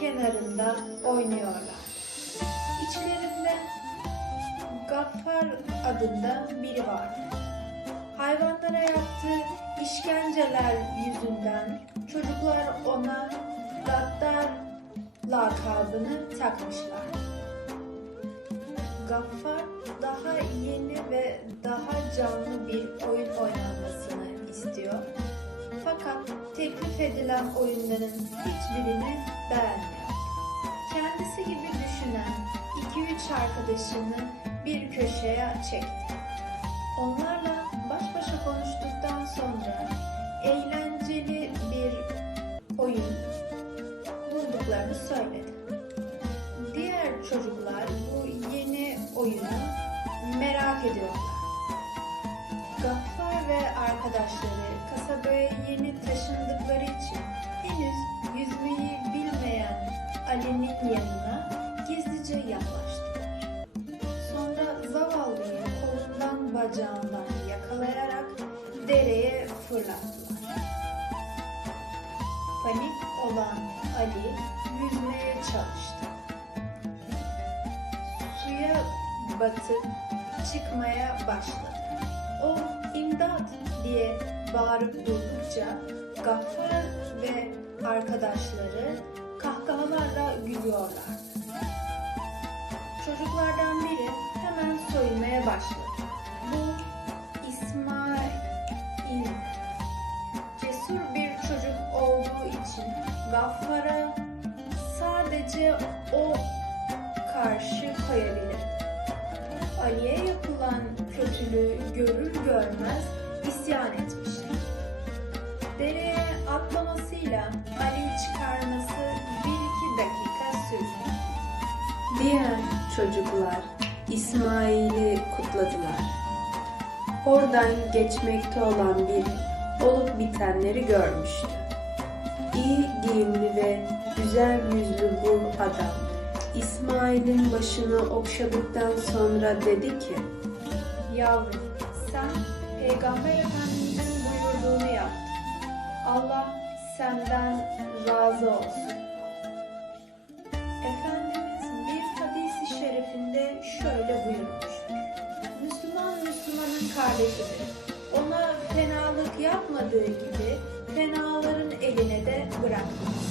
kenarında oynuyorlar. İçlerinde Gaffar adında biri vardı. Hayvanlara yaptığı işkenceler yüzünden çocuklar ona Gaddar lakabını takmışlar. Gaffar daha yeni ve daha canlı bir oyun teklif edilen oyunların hiçbirini beğenmiyor. Kendisi gibi düşünen 2-3 arkadaşını bir köşeye çekti. Onlarla baş başa konuştuktan sonra eğlenceli bir oyun bulduklarını söyledi. Diğer çocuklar bu yeni oyunu merak ediyorlar. Gaffar ve arkadaşları kasabaya yeni taşındıkları için henüz yüzmeyi bilmeyen Ali'nin yanına gizlice yaklaştılar. Sonra zavallıyı kolundan bacağından yakalayarak dereye fırlattılar. Panik olan Ali yüzmeye çalıştı. Suya batıp çıkmaya başladı. O imdat diye bağırıp durdukça Gaffar ve arkadaşları kahkahalarla gülüyorlar. Çocuklardan biri hemen soyunmaya başladı. Bu İsmail cesur bir çocuk olduğu için Gaffar'a sadece o karşı koyabilir. Ali'ye yapılan kötülüğü görür görmez isyan etmiş. Dereye atlamasıyla Ali'yi çıkarması bir iki dakika sürdü. Diğer çocuklar İsmail'i kutladılar. Oradan geçmekte olan bir olup bitenleri görmüştü. İyi giyimli ve güzel yüzlü bu adam İsmail'in başını okşadıktan sonra dedi ki Yavrum sen Peygamber Efendimizin buyurduğunu yaptın. Allah senden razı olsun. Efendimiz bir hadisi şerifinde şöyle buyurmuştur. Müslüman Müslümanın kardeşidir. Ona fenalık yapmadığı gibi fenaların eline de bırakmaz.